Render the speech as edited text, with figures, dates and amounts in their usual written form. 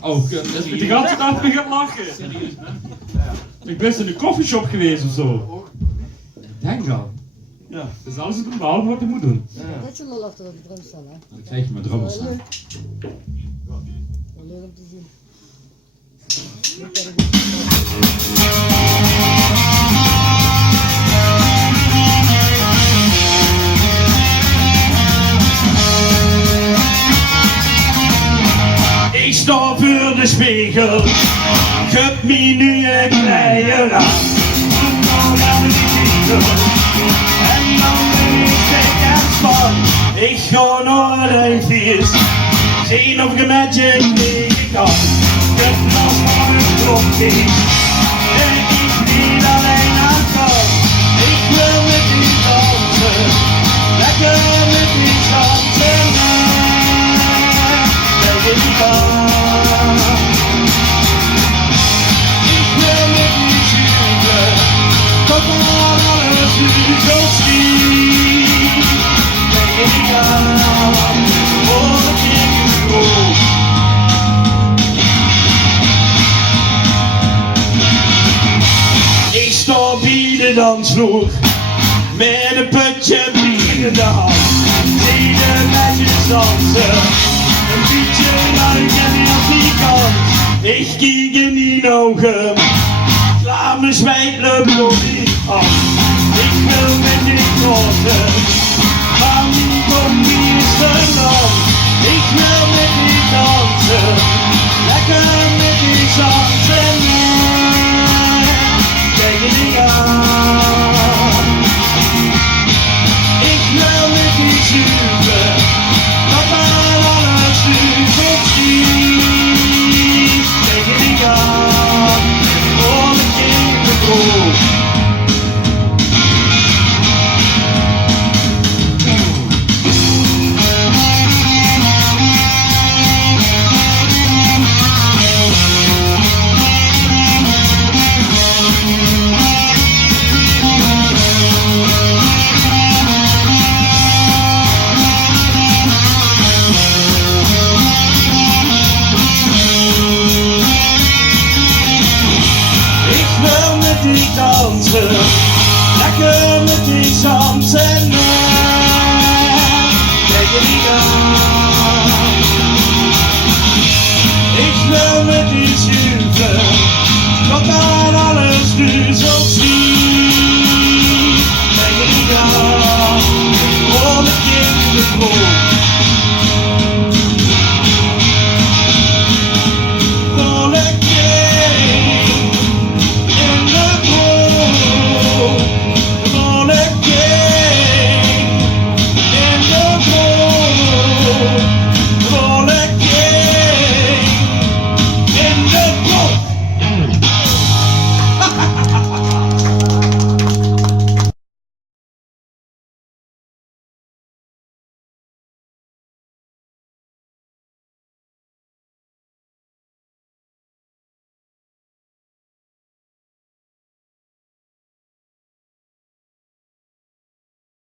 Ook. Dat is de hele dag weer gaan lachen. Serieus, man. Ik ben in een koffieshop geweest of zo. Ik denk al. Ja. Dat is alles het normaal wat je moet doen. Dat je wel achter op de drum staan, hè? Dan krijg je maar drommels aan. Wel leuk om te zien. Ik kan het niet. Ik sta voor de spiegel, ik heb me nu een kleine aan. Dan gaan we die spiegel, en dan ben ik dik en span. Ik ga naar de feest, zien of ik met je tegen kan. Ik heb last van een klokje, en ik niet alleen aan kan. Ik wil met u dansen, lekker met u dansen. Ik wil met u zingen, tot alles nu zo schiet. Ik ga voor ik groot. Ik sta bij de dansvloer, met een putje bier in de hand. Zie de meisjes dansen. Een beetje ruik en als die kant. Ik kijk in die ogen, laat me zwijgen bloed niet af. Ik wil met die grote.